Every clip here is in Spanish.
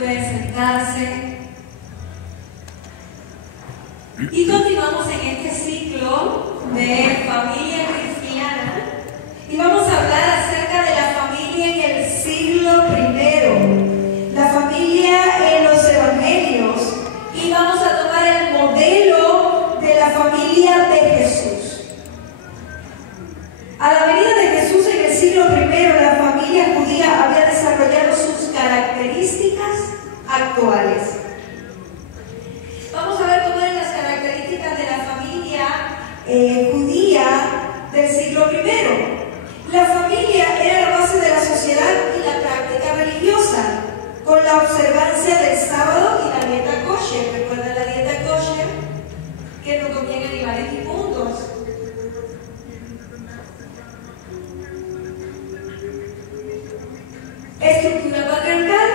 puede sentarse. Y continuamos en este ciclo de familia cristiana y vamos a hablar acerca de la familia en el siglo I, la familia en los evangelios, y vamos a tomar el modelo de la familia de Jesús. A la venida de Jesús en el siglo I, la familia judía había desarrollado sus características actuales. Vamos a ver cómo eran las características de la familia judía del siglo I. La familia era la base de la sociedad y la práctica religiosa, con la observancia del sábado y la dieta kosher. ¿Recuerdan la dieta kosher? Que no comían animales inmundos. Estructura patriarcal.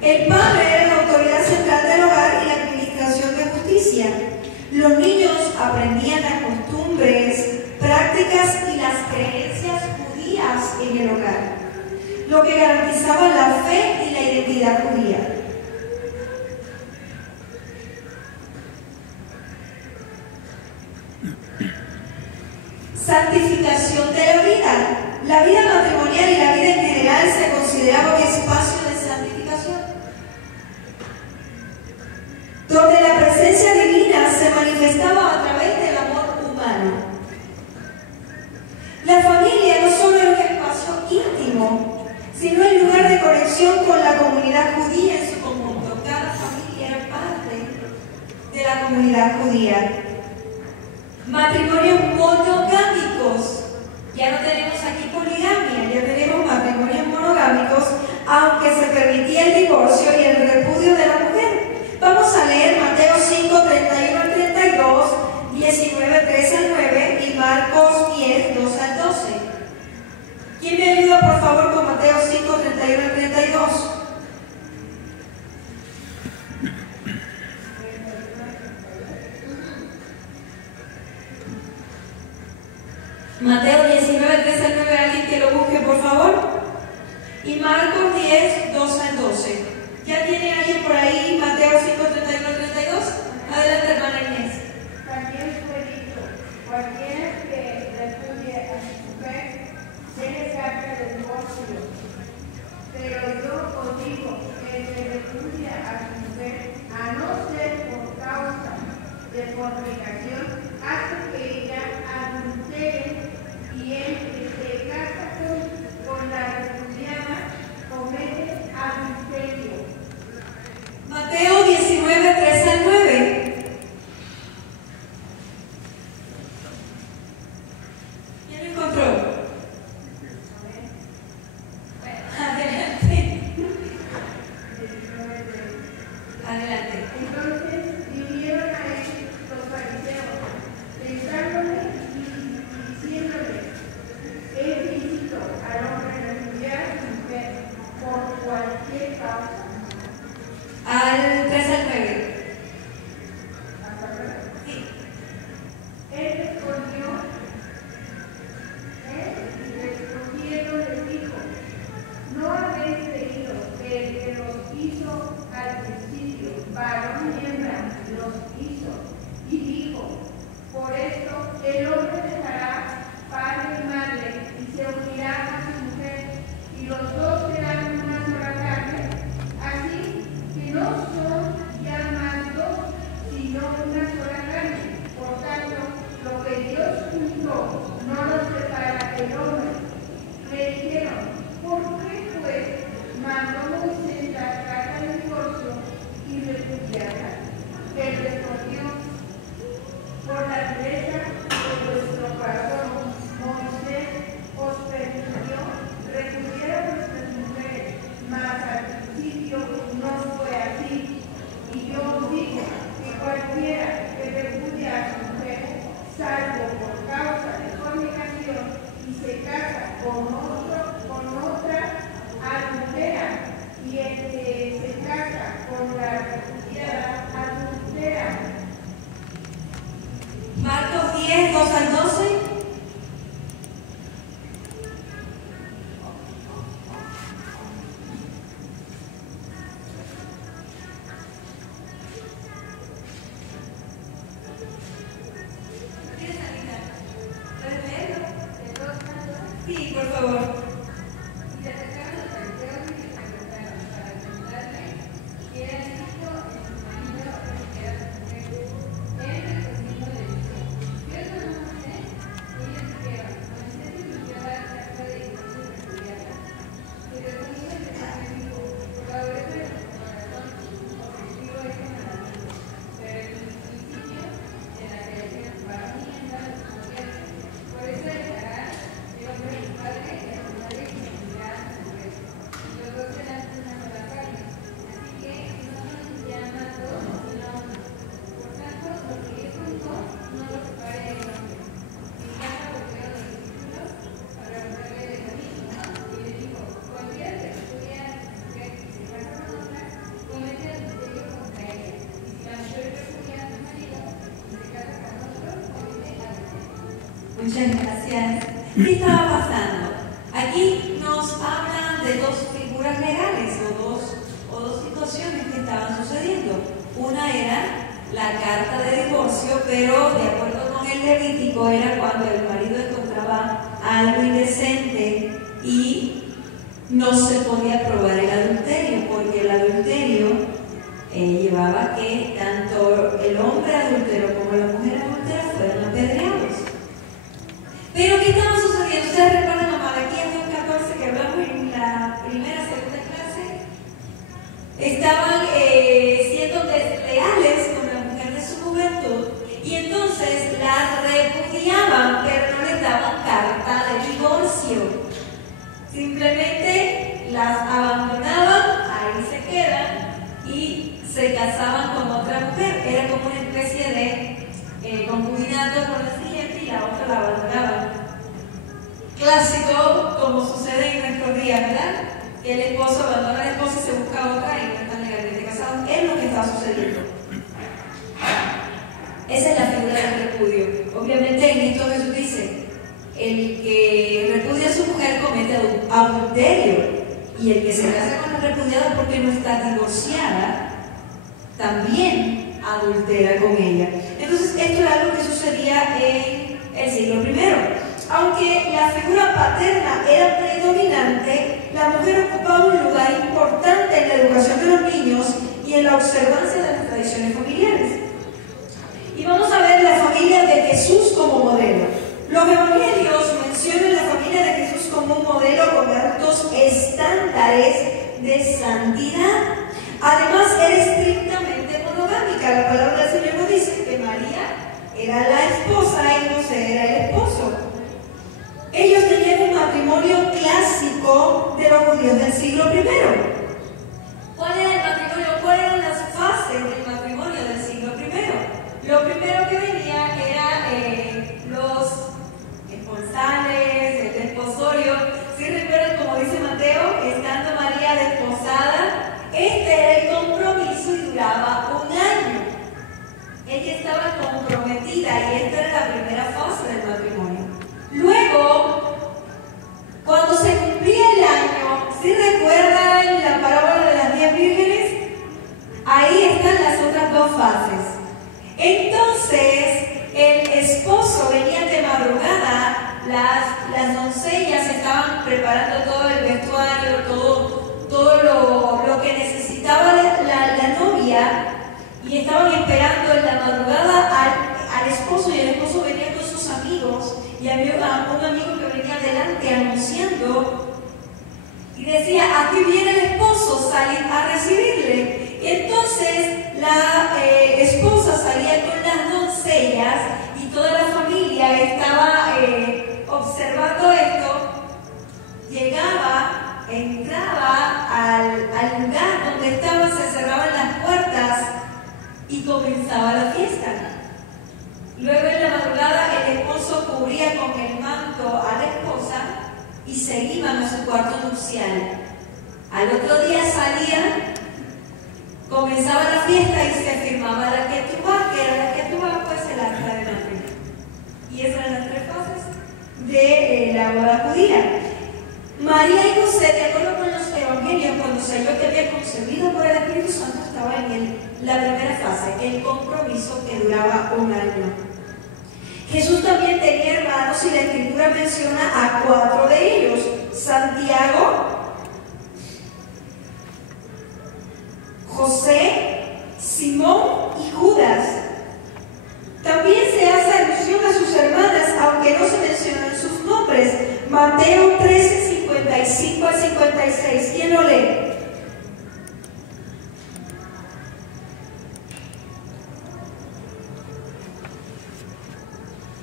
El padre era la autoridad central del hogar y la administración de justicia. Los niños aprendían las costumbres, prácticas y las creencias judías en el hogar, lo que garantizaba la fe y la identidad judía. Santificación de la vida. La vida matrimonial y la vida en general se consideraba un espacio de santificación, donde la presencia divina se manifestaba a través del amor humano. La familia no solo era un espacio íntimo, sino el lugar de conexión con la comunidad judía en su conjunto. Cada familia era parte de la comunidad judía. Matrimonios monogámicos. Ya no tenemos aquí poligamia, ya tenemos matrimonios monogámicos, aunque se permitía el divorcio y el repudio de la mujer. Vamos a leer Mateo 5, 31 al 32, 19, 3 al 9 y Marcos 10, 2 al 12. ¿Quién me ayuda, por favor, con Mateo 5, 31 al 32? Mateo 19, 3 al 9, alguien que lo busque, por favor. Y Marcos 10, 2 al 12. ¿Ya tiene alguien por ahí Mateo 5, 31 al 32? Adelante, hermana Inés. También fue dicho, cualquiera que repudie a su mujer, tiene carga de divorcio. Pero yo os digo que el que repudia a su mujer, a no ser por causa de fornicación, hace que ella adultere, y el que se casa con la repudiada comete adulterio. Mateo 19, 3 al 9. ¿Quién lo encontró? Adelante. Adelante. Entonces vinieron a él los fariseos, tentándole y diciéndole, Muchas gracias. ¿Qué estaba pasando? Aquí nos hablan de dos figuras legales o dos situaciones que estaban sucediendo. Una era la carta de divorcio, pero de acuerdo con el Levítico era cuando el marido encontraba algo indecente y no se podía probar el adulterio, porque el adulterio llevaba que tanto el hombre adúltero como la mujer adúltera fueran apedreados. Pero ¿qué estaba sucediendo? ¿Ustedes recuerdan a Malaquías 2:14 que hablamos en la segunda clase? Estaban siendo desleales con la mujer de su juventud y entonces la repudiaban, pero no les daban carta de divorcio. Simplemente las abandonaban, ahí se quedan y se casaban con otra mujer. Era como una especie de concubinato con la siguiente y la otra la abandonaban. Clásico, como sucede en nuestros días, ¿verdad? Que el esposo abandona a la esposa y se busca otra y no están legalmente casados. Es lo que está sucediendo. Esa es la figura del repudio. Obviamente en esto Jesús dice: el que repudia a su mujer comete adulterio, y el que se casa con la repudiada porque no está divorciada también adultera con ella. Entonces esto era algo que sucedía en el siglo I. Aunque la figura paterna era predominante, la mujer ocupaba un lugar importante en la educación de los niños y en la observancia de las tradiciones familiares. Y vamos a ver la familia de Jesús como modelo. Los evangelios mencionan la familia de Jesús como un modelo con altos estándares de santidad. Además, era estrictamente monogámica. La palabra del Señor nos dice que María era la esposa y José era el esposo. Ellos tenían un matrimonio clásico de los judíos del siglo I. ¿Cuál era el matrimonio? ¿Cuáles eran las fases del matrimonio del siglo I? Lo primero que venía era los esponsales, el desposorio. Si recuerdan, como dice Mateo, estando María desposada, este era el compromiso y duraba un año. Ella estaba comprometida y esta era la primera fase del matrimonio. Luego, cuando se cumplía el año, ¿sí recuerdan la parábola de las 10 vírgenes? Ahí están las otras dos fases. Entonces, el esposo venía de madrugada, las doncellas estaban preparando todo el vestuario, todo lo que necesitaba la novia, y estaban esperando en la madrugada al esposo, y el esposo venía con sus amigos, y había un amigo que venía adelante anunciando y decía: aquí viene el esposo, salid a recibirle. Y entonces la esposa salía con las doncellas y toda la familia estaba observando esto. Llegaba, entraba al lugar donde estaban, se cerraban las puertas y comenzaba la fiesta. Luego en la madrugada el esposo cubría con el manto a la esposa y se iban a su cuarto nupcial. Al otro día salían, comenzaba la fiesta y se firmaba la ketubá, que era la ketubá, pues el acta de matrimonio. Y esas eran las tres fases de la boda judía. María y José, de acuerdo con los evangelios, cuando se halló que había concebido por el Espíritu Santo, estaba en la primera fase, el compromiso, que duraba un año. Jesús también tenía hermanos y la Escritura menciona a 4 de ellos: Santiago, José, Simón y Judas. También se hace alusión a sus hermanas, aunque no se mencionan sus nombres. Mateo 13, 55 al 56. ¿Quién lo lee?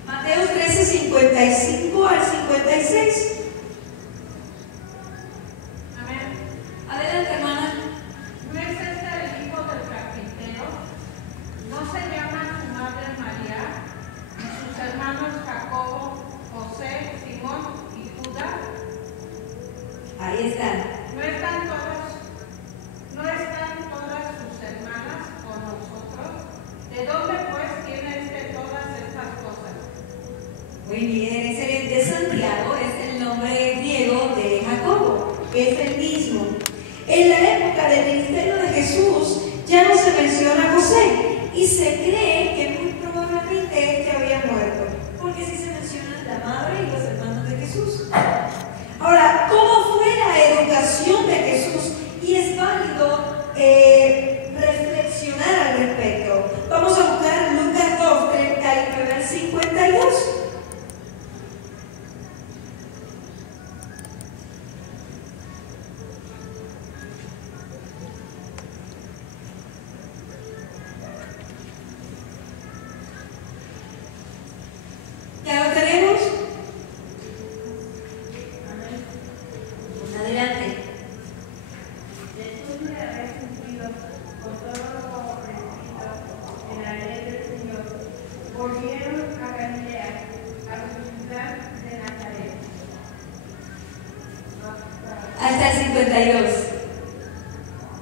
Mateo 13, 55 al 56. Altísimo. En la época del ministerio de Jesús ya no se menciona a José y se cree que muy probablemente este había muerto, porque sí se mencionan la madre y los hermanos de Jesús. Ahora, ¿cómo fue la educación de Jesús? Y es válido reflexionar al respecto. Vamos a buscar Lucas 2, 39 al 52. ¿Ya lo tenemos? Adelante. Después de haber cumplido con todo lo prescrito en la ley del Señor, volvieron a Galilea, a su ciudad de Nazaret. Hasta el 52.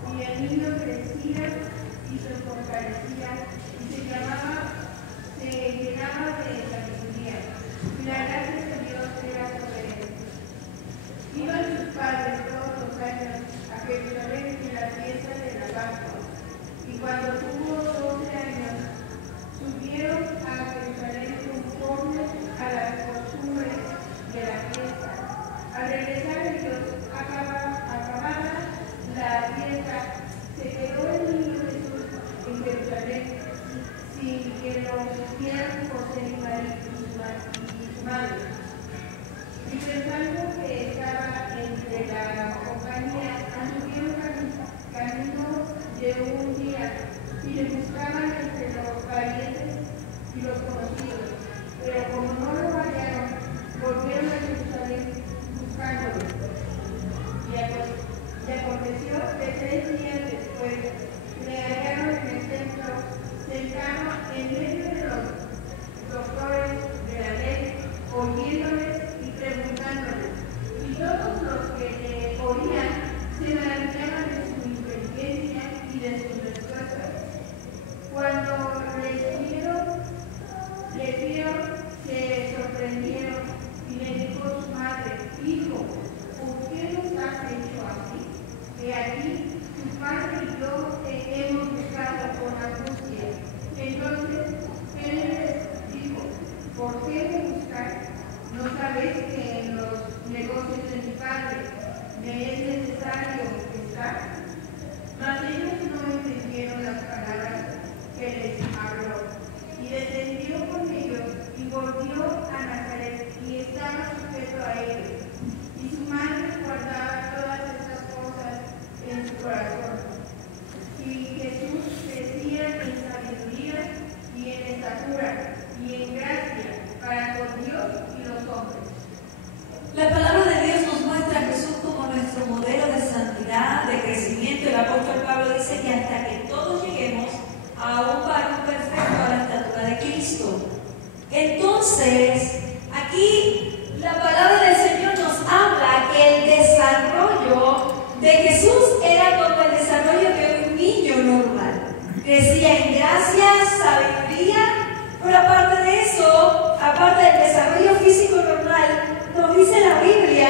Y el niño crecía y se fortalecía y se llenaba de sabiduría, y la gracia de Dios era sobre él. Iban sus padres todos los años a Jerusalén en la fiesta de la Pascua, y cuando tuvo 12 años, subieron a Jerusalén conforme a las costumbres de la fiesta. Al regresar ellos, acabada la fiesta, se quedó el niño Jesús en Jerusalén sin que lo supieran José y María y su madre. Y pensando que estaba entre la compañía, anduvieron camino de un día y le buscaban entre los parientes y los conocidos. Pero como no lo hallaron, volvieron a Jerusalén buscándolo. Y aconteció que 3 días después le hallaron en el templo, sentado en medio de los doctores de la ley, oyéndoles y preguntándoles. Y todos los que le oían se maravillaban de su inteligencia y de sus respuestas. Cuando les vieron, se sorprendieron y le dijo su madre: Hijo, ¿por qué nos has hecho así? Que aquí tu padre y yo te hemos buscado con angustia. Entonces él les dijo: ¿por qué me buscáis? ¿No sabéis que en los negocios de mi padre me es necesario estar? Mas ellos no entendieron las palabras que les habló. Y descendió con ellos y volvió a Nazaret y estaba sujeto a ellos. Y su madre guardaba todas estas cosas en su corazón. Y Jesús crecía en sabiduría y en estatura y en gracia para con Dios y los hombres. La palabra de Dios nos muestra a Jesús como nuestro modelo de santidad, de crecimiento. El apóstol Pablo dice que hasta que todos lleguemos a un varón perfecto a la estatura de Cristo. Entonces, aquí la palabra del Señor nos habla que el desarrollo de Jesús era como el desarrollo de un niño normal. Crecía en gracia, sabiduría, pero aparte de eso, aparte del desarrollo físico normal, nos dice la Biblia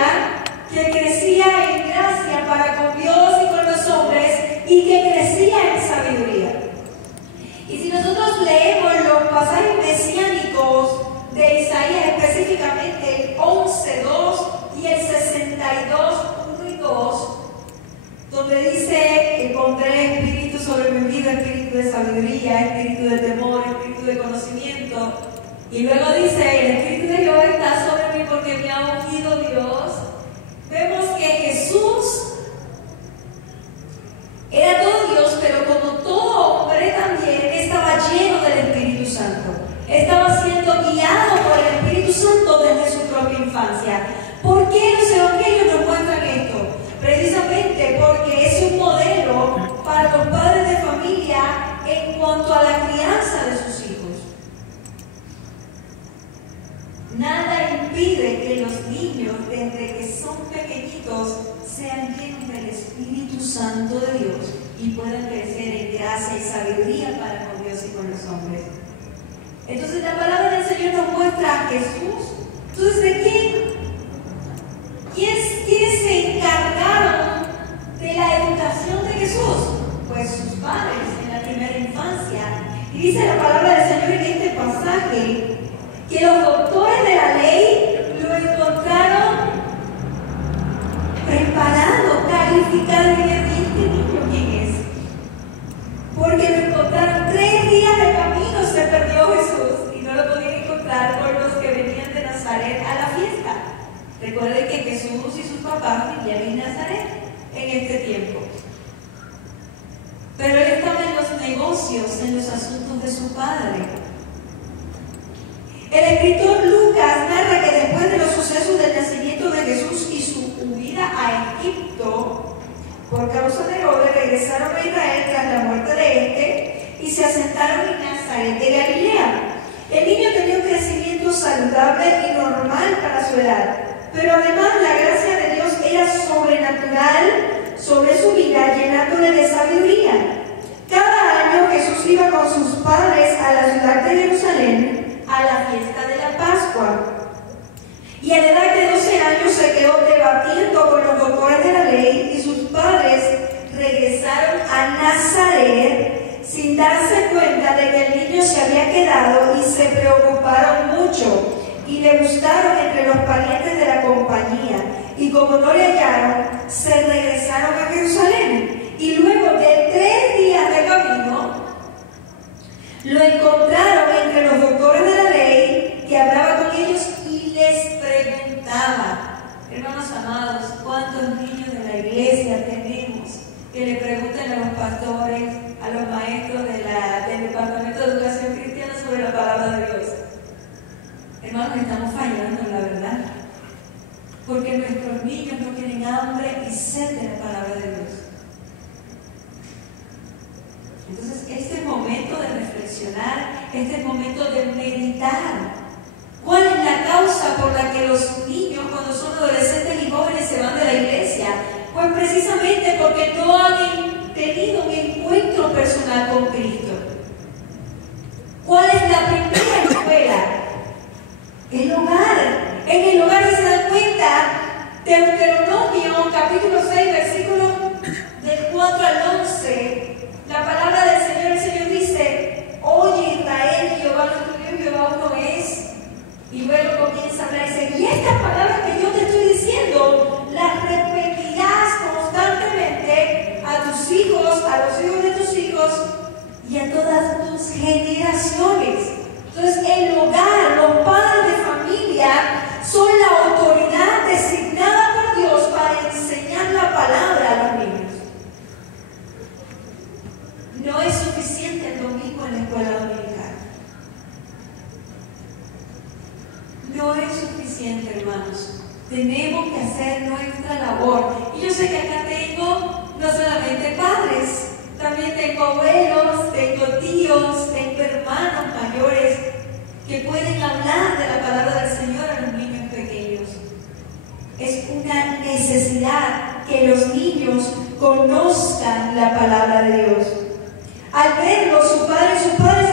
que crecía en gracia para con Dios y con los hombres y que crecía en sabiduría. Y si nosotros leemos los pasajes mesiánicos de Isaías, específicamente el 11:2 y el 62:1 y 2, donde dice: pondré espíritu sobre mi vida, espíritu de sabiduría, espíritu de temor, espíritu de conocimiento. Y luego dice: el espíritu de Jehová está sobre mí porque me ha ungido Dios. Vemos que Jesús era todo Dios, pero como todo hombre también estaba lleno del Espíritu Santo. Estaba siendo guiado por el Espíritu Santo desde su propia infancia. ¿Por qué los evangelios nos muestran esto? Precisamente porque es un modelo para los padres de familia en cuanto a la crianza de sus hijos. Nada impide que los niños, desde que son pequeñitos, sean llenos del Espíritu Santo de Dios y puedan crecer en gracia y sabiduría para con Dios y con los hombres. Entonces la palabra del Señor nos muestra a Jesús. Entonces, ¿de quiénes se encargaron papás vivían en Nazaret en este tiempo. Pero él estaba en los negocios, en los asuntos de su padre. El escritor Lucas narra que después de los sucesos del nacimiento de Jesús y su huida a Egipto, por causa de Herodes, regresaron a Israel tras la muerte de este y se asentaron en Nazaret de Galilea. El niño tenía un crecimiento saludable y normal para su edad, pero además la gracia de Dios era sobrenatural sobre su vida, llenándole de sabiduría. Cada año Jesús iba con sus padres a la ciudad de Jerusalén a la fiesta de la Pascua. Y a la edad de 12 años se quedó debatiendo con los doctores de la ley y sus padres regresaron a Nazaret sin darse cuenta de que el niño se había quedado y se preocuparon mucho y le buscaron entre los parientes de la compañía. Y como no le hallaron, se regresaron a Jerusalén. Y luego de 3 días de camino, lo encontraron entre los doctores de la ley que hablaba con ellos y les preguntaba. Hermanos amados, ¿cuántos niños de la iglesia tenemos que le pregunten a los pastores, a los maestros del Departamento de Educación Cristiana sobre la palabra de Dios? Hermanos, estamos fallando en la verdad, porque nuestros niños no tienen hambre y sed de la palabra de Dios. Entonces, este es momento de reflexionar, este es momento de meditar. ¿Cuál es la causa por la que los niños, cuando son adolescentes y jóvenes, se van de la iglesia? Pues precisamente porque no han tenido un encuentro personal con Cristo. ¿Cuál es la primera escuela? El hogar. En el hogar, si se dan cuenta, Deuteronomio capítulo 6, versículo del 4 al 11, la palabra del Señor, el Señor dice: oye Israel, Jehová nuestro Dios, Jehová uno es. Y luego comienza a hablar y dice: y estas palabras que yo te estoy diciendo, las repetirás constantemente a tus hijos, a los hijos de tus hijos y a todas tus generaciones. Entonces, el hogar, los padres de familia, son la autoridad designada por Dios para enseñar la palabra a los niños. No es suficiente el domingo en la escuela dominical. No es suficiente, hermanos. Tenemos que hacer nuestra labor. Y yo sé que acá tengo no solamente padres, también tengo abuelos, tengo tíos, tengo hermanos mayores que pueden hablar de la palabra del Señor a los niños pequeños. Es una necesidad que los niños conozcan la palabra de Dios. Al verlo, sus padres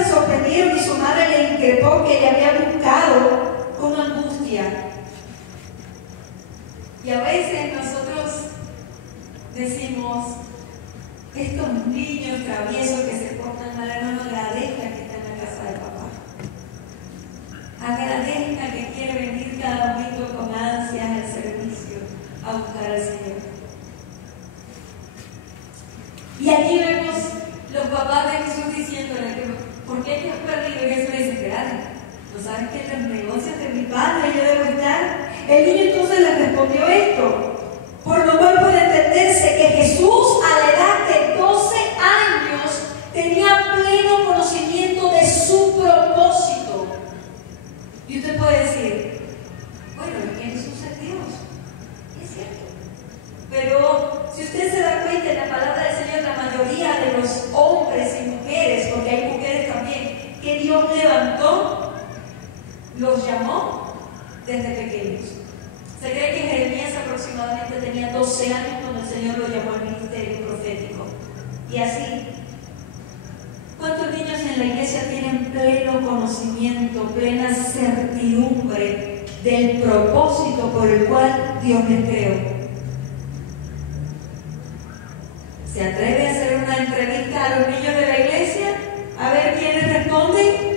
se sorprendieron y su madre le increpó que le había buscado con angustia. Y a veces nosotros decimos: estos niños traviesos que se portan mal, no agradezcan que están en la casa de papá. Agradezcan que quiere venir cada domingo con ansias al servicio a buscar al Señor. Y aquí vemos los papás de Jesús diciéndole: ¿por qué te has perdido? Y Jesús le dice: espérate, ¿no sabes que en los negocios de mi padre yo debo estar? El niño entonces le respondió esto, por lo cual puede entenderse que Jesús, a la edad de 12 años, tenía pleno conocimiento de su propósito. Y usted puede decir: bueno, es que Jesús es Dios. Y es cierto. Pero si usted se da cuenta en la palabra del Señor, la mayoría de los hombres y mujeres, porque hay mujeres también, que Dios levantó, los llamó desde pequeños. Se cree que Jeremías aproximadamente tenía 12 años cuando el Señor lo llamó al ministerio profético. Y así, ¿cuántos niños en la iglesia tienen pleno conocimiento, plena certidumbre del propósito por el cual Dios les creó? ¿Se atreve a hacer una entrevista a los niños de la iglesia? A ver quiénes responden.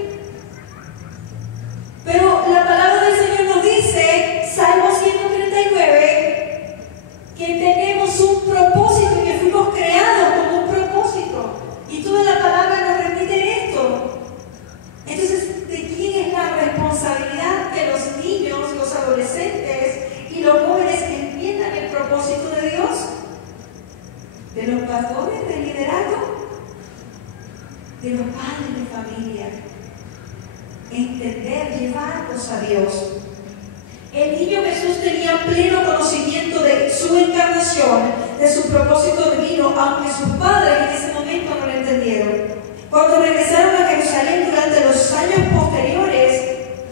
Pero la palabra del Señor nos dice, Salmo 139, que tenemos un propósito y que fuimos creados con un propósito. Y toda la palabra nos repite esto. Entonces, ¿de quién es la responsabilidad que los niños, los adolescentes y los jóvenes entiendan el propósito de los pastores, del liderazgo, de los padres de familia. Entender, llevarlos a Dios. El niño Jesús tenía pleno conocimiento de su encarnación, de su propósito divino, aunque sus padres en ese momento no lo entendieron. Cuando regresaron a Jerusalén durante los años posteriores,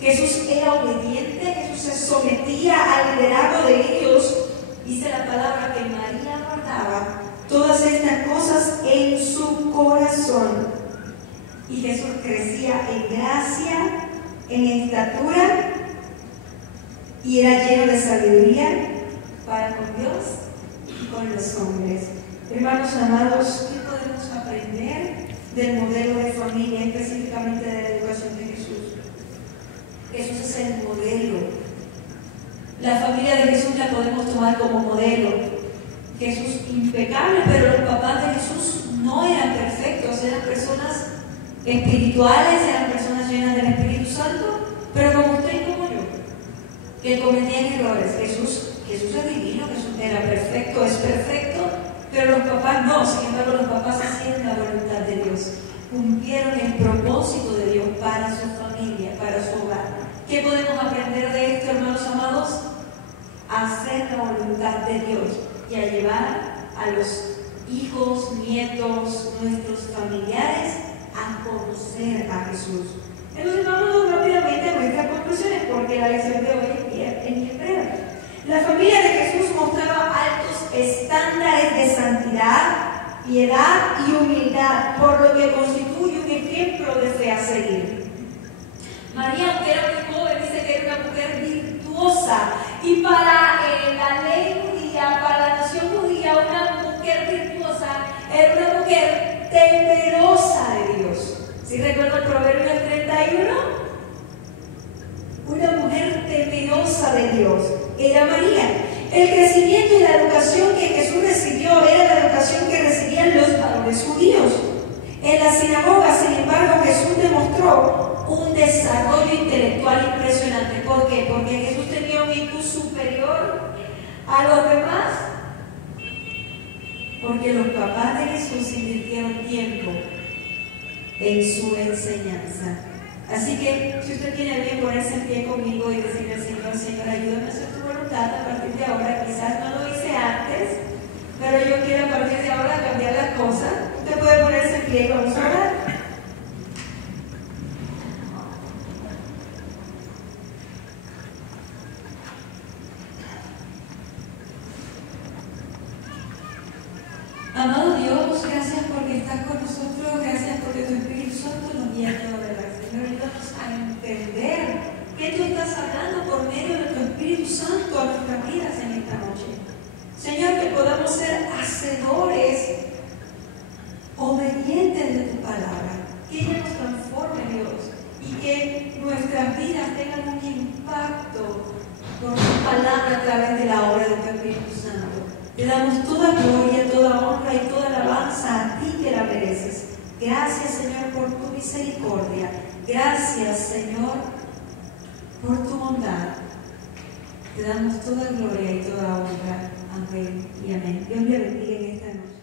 Jesús era obediente, Jesús se sometía al liderazgo de ellos. Dice la palabra que María guardaba todas estas cosas en su corazón. Y Jesús crecía en gracia, en estatura, y era lleno de sabiduría para con Dios y con los hombres. Hermanos amados, ¿qué podemos aprender del modelo de familia, específicamente de la educación de Jesús? Jesús es el modelo. La familia de Jesús la podemos tomar como modelo. Jesús impecable, pero los papás de Jesús no eran perfectos, eran personas espirituales, eran personas llenas del Espíritu Santo, pero como usted y como yo, que cometían errores. Jesús es divino, Jesús era perfecto, es perfecto, pero los papás no. Sin embargo, los papás hacían la voluntad de Dios, cumplieron el propósito de Dios para su familia, para su hogar. ¿Qué podemos aprender de esto, hermanos amados? A hacer la voluntad de Dios y a llevar a los hijos, nietos, nuestros familiares a conocer a Jesús. Entonces vamos rápidamente a nuestras conclusiones, porque la lección de hoy es en breve. La familia de Jesús mostraba altos estándares de santidad, piedad y humildad, por lo que constituye un ejemplo de fe a seguir. María, aunque era muy joven, dice que era una mujer virtuosa, y para la ley judía, para la nación judía, una mujer virtuosa era una mujer temerosa de Dios. ¿Sí recuerdan Proverbios 31? Una mujer temerosa de Dios era María. El crecimiento y la educación que Jesús recibió era la educación que recibían los varones judíos. En la sinagoga, sin embargo, Jesús demostró un desarrollo intelectual impresionante. ¿Por qué? Porque Jesús tenía un IQ superior a los demás. Porque los papás de Jesús invirtieron tiempo en su enseñanza. Así que, si usted tiene bien ponerse en pie conmigo y decirle al Señor, Señor, ayúdame a hacer tu voluntad a partir de ahora. Quizás no lo hice antes, pero yo quiero a partir de ahora cambiar las cosas. Usted puede ponerse en pie, vamos a orar. Amado Dios, gracias porque estás con nosotros, gracias porque tu Espíritu Santo nos guía a toda verdad. Señor, ayúdanos a entender que tú estás hablando por medio de tu Espíritu Santo a nuestras vidas en esta noche. Señor, que podamos ser hacedores, obedientes de tu palabra, que ella nos transforme, Dios, y que nuestras vidas tengan un impacto por tu palabra a través de la obra de tu Espíritu Santo. Te damos toda gloria, toda honra y toda alabanza a ti que la mereces. Gracias, Señor, por tu misericordia. Gracias, Señor, por tu bondad. Te damos toda gloria y toda honra. Amén y amén. Dios le bendiga en esta noche.